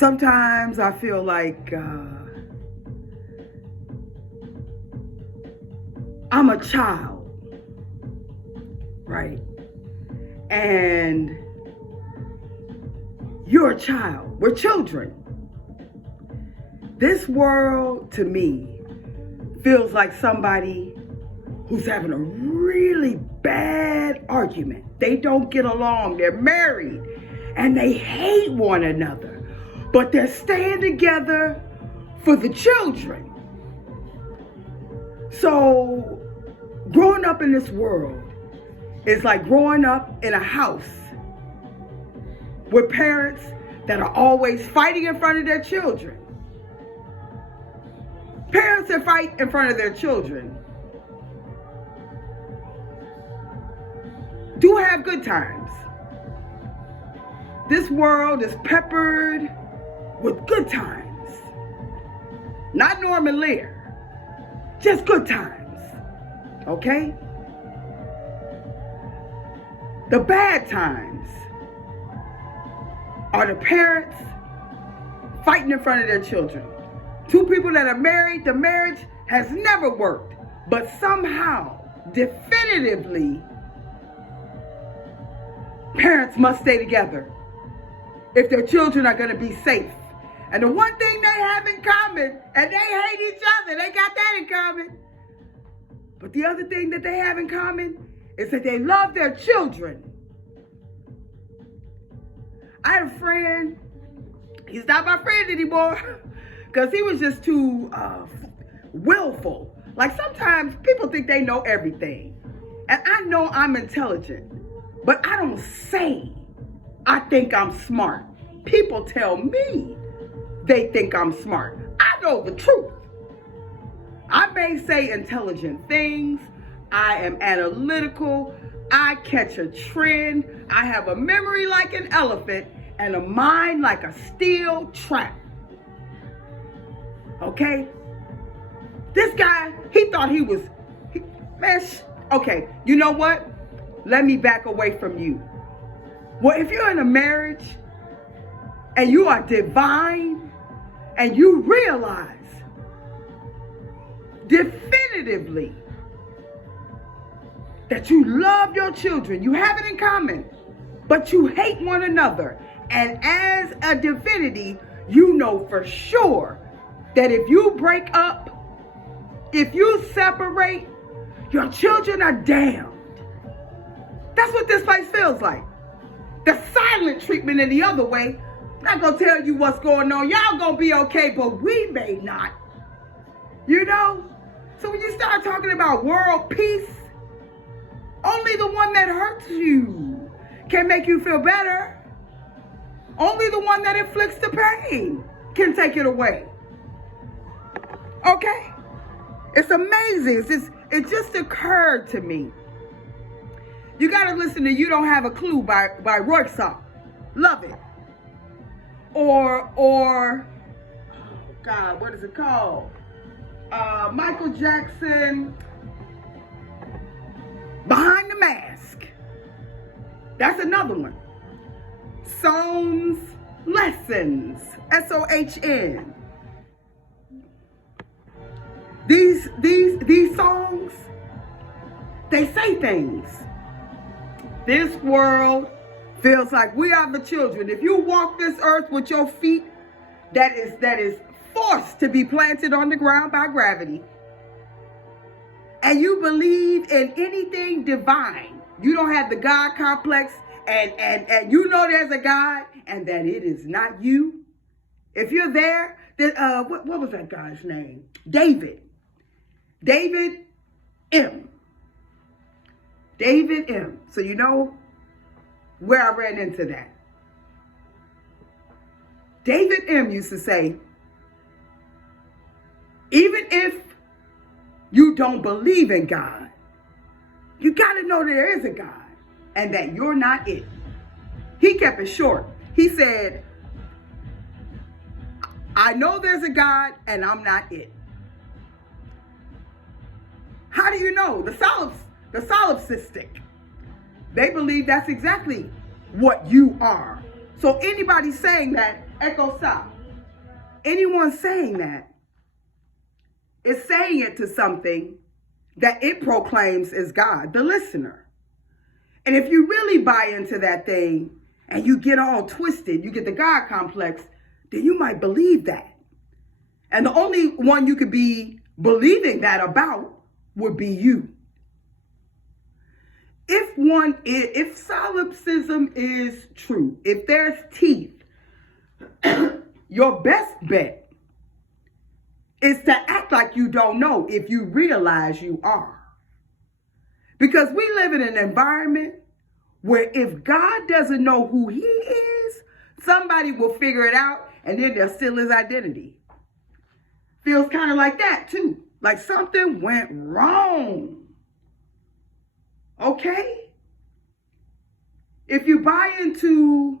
Sometimes I feel like I'm a child, right? And you're a child. We're children. This world, to me, feels like somebody who's having a really bad argument. They don't get along. They're married and they hate one another, but they're staying together for the children. So growing up in this world is like growing up in a house with parents that are always fighting in front of their children. Parents that fight in front of their children do have good times. This world is peppered with good times. Not Norman Lear, just good times, okay? The bad times are the parents fighting in front of their children. Two people that are married, the marriage has never worked, but somehow, definitively, parents must stay together if their children are going to be safe. And the one thing they have in common, and they hate each other, they got that in common. But the other thing that they have in common is that they love their children. I had a friend, he's not my friend anymore, because he was just too willful. Like sometimes people think they know everything. And I know I'm intelligent, but I don't say I think I'm smart. People tell me they think I'm smart. I know the truth. I may say intelligent things. I am analytical. I catch a trend. I have a memory like an elephant and a mind like a steel trap. Okay? This guy, he thought he was, okay, you know what? Let me back away from you. Well, if you're in a marriage and you are divine and you realize definitively that you love your children, you have it in common, but you hate one another. And as a divinity, you know for sure that if you break up, if you separate, your children are damned. That's what this place feels like. The silent treatment in the other way. I'm not going to tell you what's going on. Y'all going to be okay, but we may not. You know? So when you start talking about world peace, only the one that hurts you can make you feel better. Only the one that inflicts the pain can take it away. Okay? It's amazing. It just occurred to me. You got to listen to You Don't Have a Clue by Royksop. Love it. Or, oh God, what is it called? Michael Jackson, Behind the Mask. That's another one. Sohn's Lessons, S-O-H-N. These songs, they say things. This world feels like we are the children. If you walk this earth with your feet, that is forced to be planted on the ground by gravity, and you believe in anything divine, you don't have the God complex, and you know there's a God, and that it is not you. If you're there, what was that guy's name? David M. David M. So you know where I ran into that. David M. used to say, even if you don't believe in God, you got to know there is a God and that you're not it. He kept it short. He said, I know there's a God and I'm not it. How do you know? The solipsistic, they believe that's exactly what you are. So anybody saying that Echo stop. Anyone saying that is saying it to something that it proclaims is God, the listener. And if you really buy into that thing and you get all twisted, you get the God complex, then you might believe that. And the only one you could be believing that about would be you. If solipsism is true, if there's teeth, your best bet is to act like you don't know if you realize you are. Because we live in an environment where if God doesn't know who he is, somebody will figure it out and then they'll steal his identity. Feels kind of like that too. Like something went wrong. Okay? If you buy into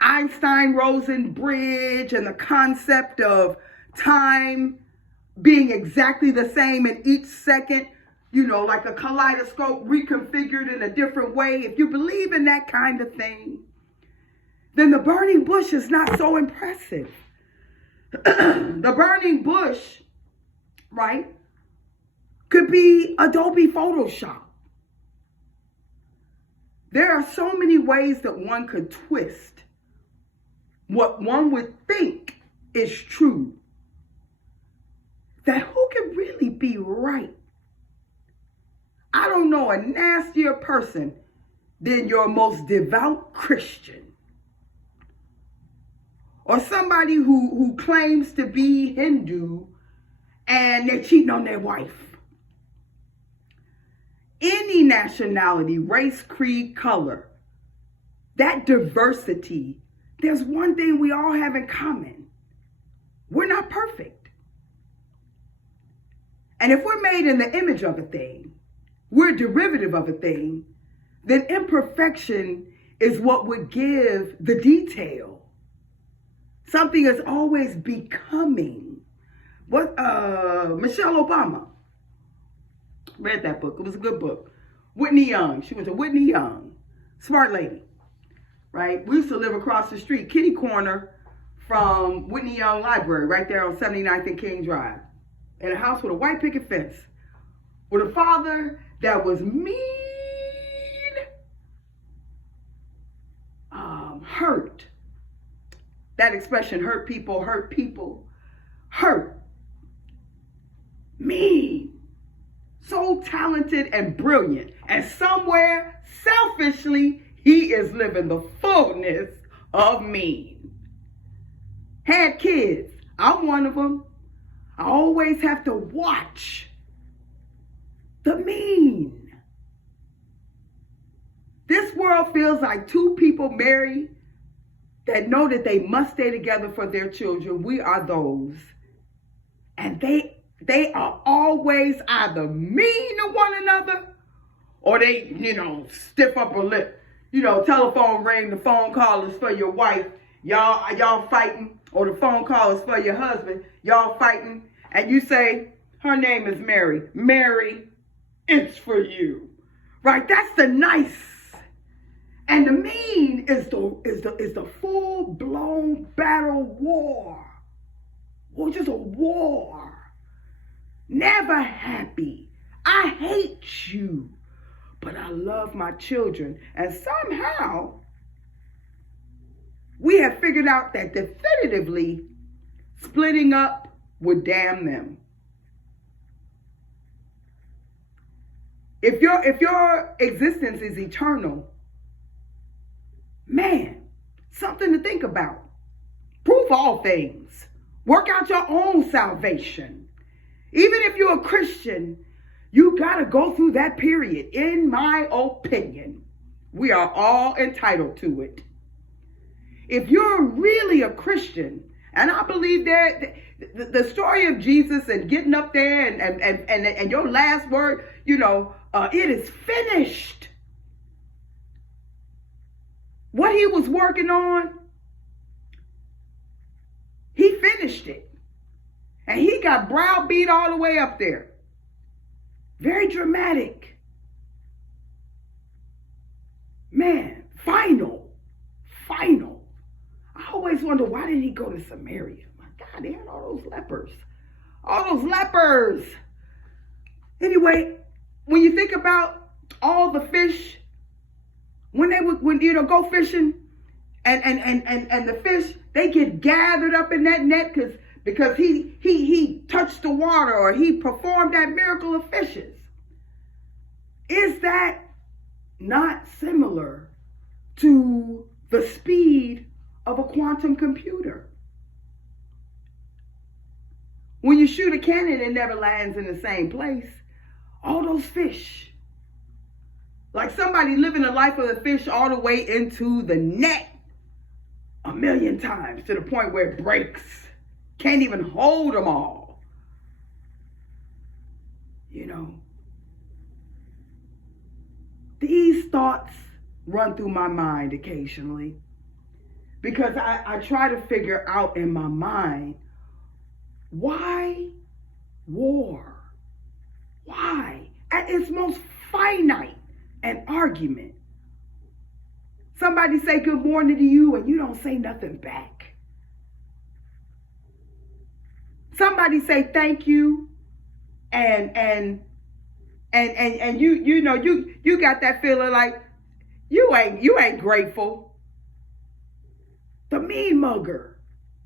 Einstein-Rosen bridge and the concept of time being exactly the same in each second, you know, like a kaleidoscope reconfigured in a different way, if you believe in that kind of thing, then the burning bush is not so impressive. The burning bush, right, could be Adobe Photoshop. There are so many ways that one could twist what one would think is true, that who can really be right? I don't know a nastier person than your most devout Christian, or somebody who claims to be Hindu and they're cheating on their wife. Any nationality, race, creed, color, that diversity, there's one thing we all have in common. We're not perfect. And if we're made in the image of a thing, we're a derivative of a thing, then imperfection is what would give the detail. Something is always becoming. Michelle Obama, read that book. It was a good book. Whitney Young. She was a Whitney Young. Smart lady. Right? We used to live across the street, kitty corner from Whitney Young Library, right there on 79th and King Drive. In a house with a white picket fence. With a father that was mean. Hurt. That expression, hurt people, hurt. Mean. So talented and brilliant. And somewhere, selfishly, he is living the fullness of mean. Had kids. I'm one of them. I always have to watch the mean. This world feels like two people married that know that they must stay together for their children. We are those. And they are always either mean to one another or they, stiff upper lip. Telephone ring, the phone call is for your wife. Y'all fighting, or the phone call is for your husband. Y'all fighting, and you say, her name is Mary. Mary, it's for you. Right? That's the nice. And the mean is the full-blown battle war. Or just a war. Never happy. I hate you, but I love my children. And somehow, we have figured out that definitively splitting up would damn them. If your existence is eternal, man, something to think about. Prove all things. Work out your own salvation. Even if you're a Christian, you got to go through that period. In my opinion, we are all entitled to it. If you're really a Christian, and I believe that the story of Jesus and getting up there and your last word, it is finished. What he was working on, he finished it. And he got browbeat all the way up there. Very dramatic. Man, final. I hope always wonder, why didn't he go to Samaria? My God, they had all those lepers. All those lepers. Anyway, when you think about all the fish, when they would go fishing, and the fish, they get gathered up in that net because he touched the water, or he performed that miracle of fishes. Is that not similar to the speed of a quantum computer? When you shoot a cannon, it never lands in the same place. All those fish, like somebody living the life of the fish all the way into the net 1,000,000 times, to the point where it breaks. Can't even hold them all. These thoughts run through my mind occasionally, because I try to figure out in my mind, why war? Why? At its most finite, an argument. Somebody say good morning to you and you don't say nothing back. Somebody say thank you and you got that feeling like you ain't grateful. The mean mugger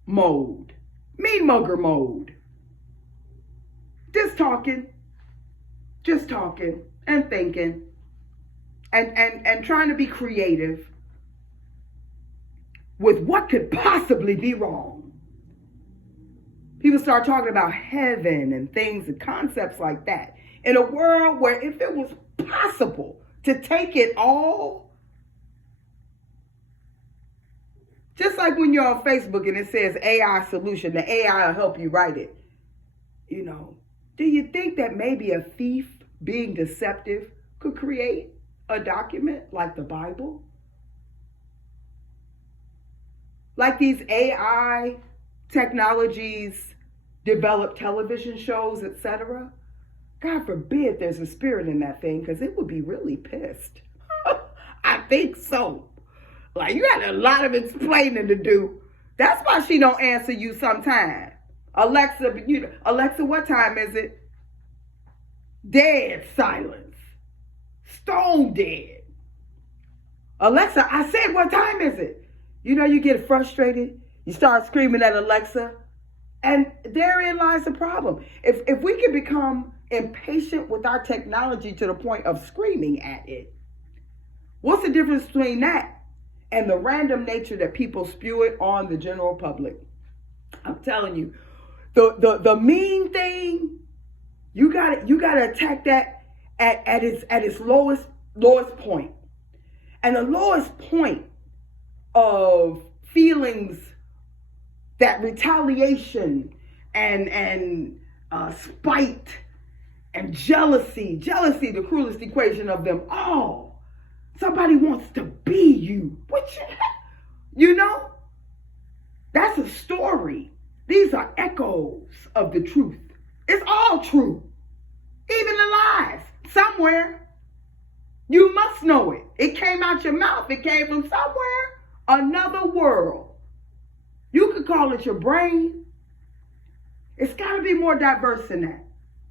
mode. Just talking and thinking and trying to be creative with what could possibly be wrong. People start talking about heaven and things and concepts like that. In a world where if it was possible to take it all, just like when you're on Facebook and it says AI solution, the AI will help you write it. Do you think that maybe a thief being deceptive could create a document like the Bible? Like these AI technologies develop television shows, etc. God forbid there's a spirit in that thing, because it would be really pissed. I think so. Like, you got a lot of explaining to do. That's why she don't answer you sometimes. Alexa, what time is it? Dead silence. Stone dead. Alexa, I said, what time is it? You get frustrated. You start screaming at Alexa. And therein lies the problem. If we can become impatient with our technology to the point of screaming at it, what's the difference between that and the random nature that people spew it on the general public? I'm telling you, the mean thing, you gotta attack that at its lowest point. And the lowest point of feelings, that retaliation and spite and jealousy, the cruelest equation of them all. Somebody wants to be you. That's a story. These are echoes of the truth. It's all true. Even the lies. Somewhere. You must know it. It came out your mouth. It came from somewhere. Another world. You could call it your brain. It's got to be more diverse than that.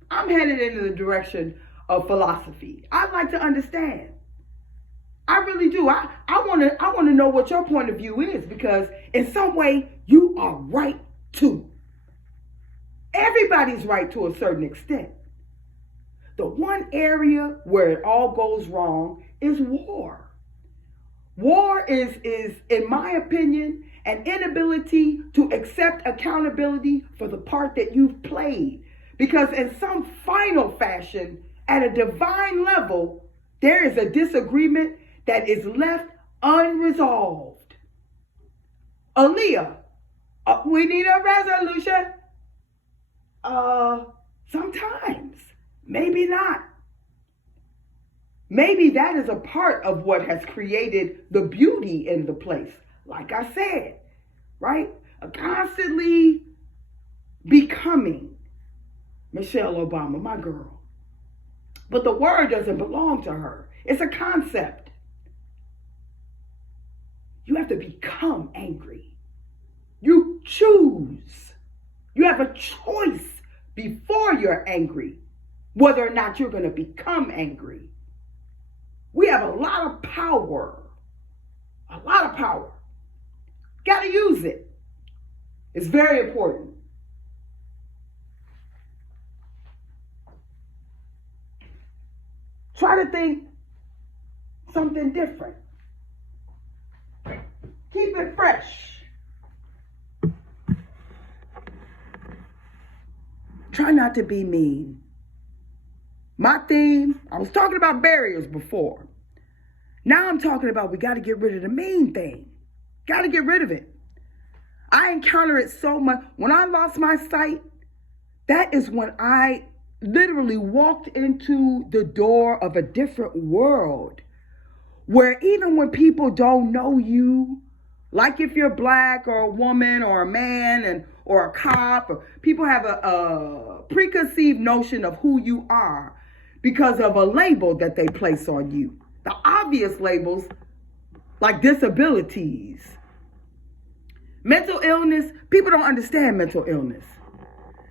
I'm headed into the direction of philosophy. I'd like to understand. I really do. I want to know what your point of view is, because in some way you are right too. Everybody's right to a certain extent. The one area where it all goes wrong is war. War is, in my opinion, an inability to accept accountability for the part that you've played. Because in some final fashion, at a divine level, there is a disagreement that is left unresolved. Aaliyah, we need a resolution. Sometimes, maybe not. Maybe that is a part of what has created the beauty in the place. Like I said, right? Constantly becoming Michelle Obama, my girl. But the word doesn't belong to her. It's a concept. You have to become angry. have a choice before you're angry, whether or not you're going to become angry. We have a lot of power. A lot of power. Got to use it. It's very important. Try to think something different. Keep it fresh. Try not to be mean. My theme, I was talking about barriers before. Now I'm talking about we got to get rid of the mean thing. Got to get rid of it. I encounter it so much. When I lost my sight, that is when I literally walked into the door of a different world where even when people don't know you, like if you're black or a woman or a man or a cop, or people have a preconceived notion of who you are because of a label that they place on you. The obvious labels like disabilities, mental illness. People don't understand mental illness.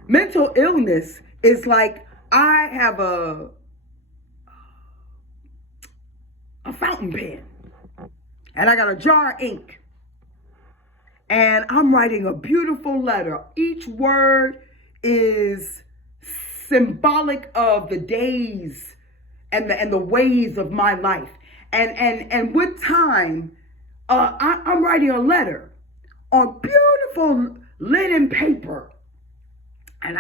Mental illness is like I have a fountain pen and I got a jar of ink and I'm writing a beautiful letter. Each word is symbolic of the days and the ways of my life. And with time, I'm writing a letter on beautiful linen paper. And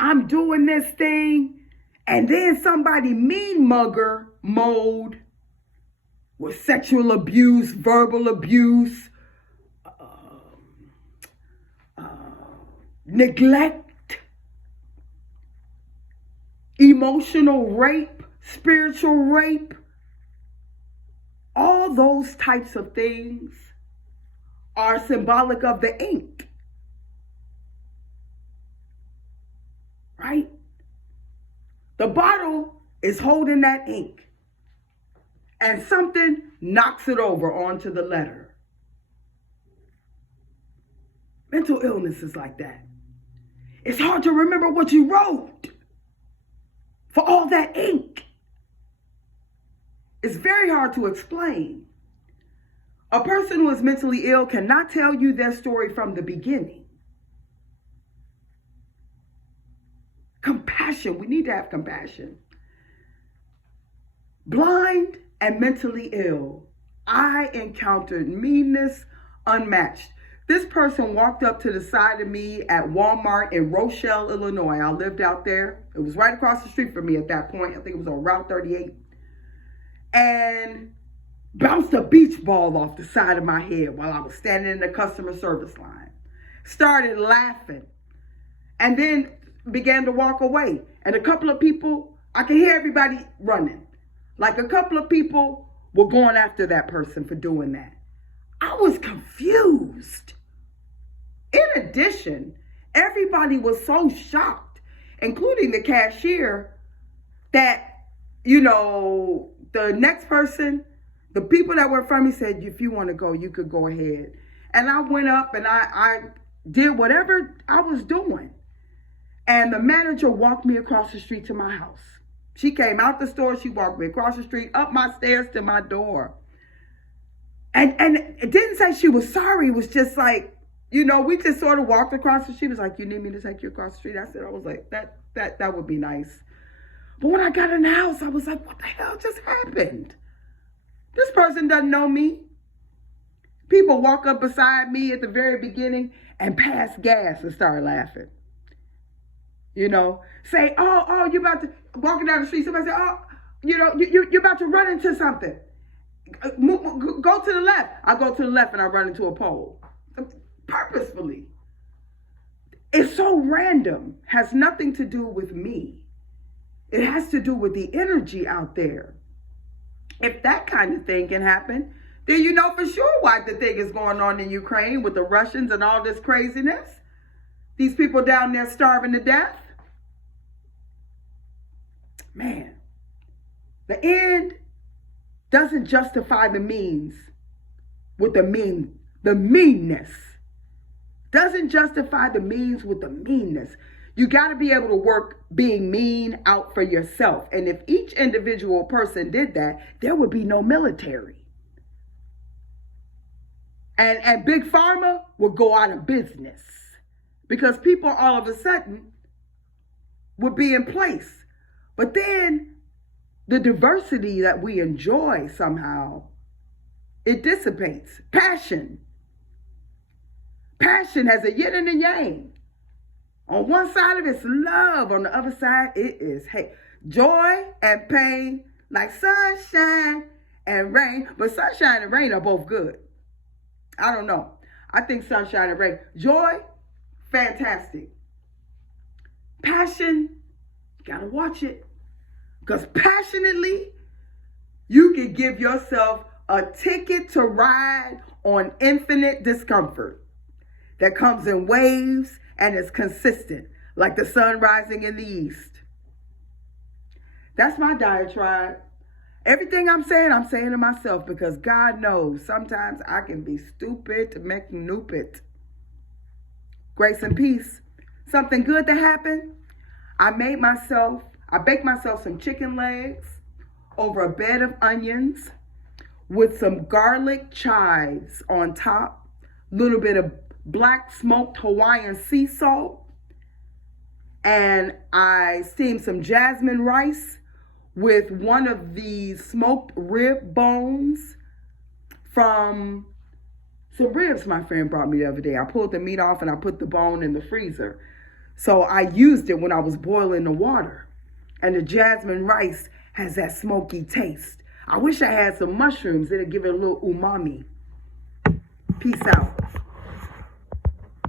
I'm doing this thing, and then somebody mean mugger mode with sexual abuse, verbal abuse, neglect, emotional rape, spiritual rape, all those types of things are symbolic of the ink. Right? The bottle is holding that ink and something knocks it over onto the letter. Mental illness is like that. It's hard to remember what you wrote for all that ink. It's very hard to explain. A person who is mentally ill cannot tell you their story from the beginning. Compassion. We need to have compassion. Blind and mentally ill. I encountered meanness unmatched. This person walked up to the side of me at Walmart in Rochelle, Illinois. I lived out there. It was right across the street from me at that point. I think it was on Route 38. And bounced a beach ball off the side of my head while I was standing in the customer service line. Started laughing. And then began to walk away. And a couple of people, I could hear everybody running. Like a couple of people were going after that person for doing that. I was confused. In addition, everybody was so shocked, including the cashier, that, the next person, the people that were in front of me said, if you want to go, you could go ahead. And I went up and I did whatever I was doing. And the manager walked me across the street to my house. She came out the store. She walked me across the street, up my stairs to my door. And it didn't say she was sorry. It was just like, we just sort of walked across the street. She was like, you need me to take you across the street? I was like, that would be nice. But when I got in the house, I was like, what the hell just happened? This person doesn't know me. People walk up beside me at the very beginning and pass gas and start laughing. Say, oh, you're about to, walking down the street, somebody say, oh, you're about to run into something. Go to the left. I go to the left and I run into a pole. Purposefully. It's so random. Has nothing to do with me. It has to do with the energy out there. If that kind of thing can happen, then you know for sure why the thing is going on in Ukraine with the Russians and all this craziness. These people down there starving to death. Man, the end doesn't justify the means with the meanness. doesn't justify the means with the meanness. You got to be able to work being mean out for yourself. And if each individual person did that, there would be no military. And Big Pharma would go out of business because people all of a sudden would be in place. But then the diversity that we enjoy somehow, it dissipates. Passion has a yin and a yang. On one side of it's love. On the other side, it is hate. Joy and pain, like sunshine and rain. But sunshine and rain are both good. I don't know. I think sunshine and rain. Joy, fantastic. Passion, you gotta watch it. Because passionately, you can give yourself a ticket to ride on infinite discomfort that comes in waves and is consistent, like the sun rising in the east. That's my diatribe. Everything I'm saying to myself, because God knows sometimes I can be stupid to make noopid. Grace and peace. Something good that happened. I baked myself some chicken legs over a bed of onions with some garlic chives on top, a little bit of black smoked Hawaiian sea salt, and I steamed some jasmine rice with one of the smoked rib bones from some ribs my friend brought me the other day. I pulled the meat off and I put the bone in the freezer. So I used it when I was boiling the water. And the jasmine rice has that smoky taste. I wish I had some mushrooms. It'll give it a little umami. Peace out.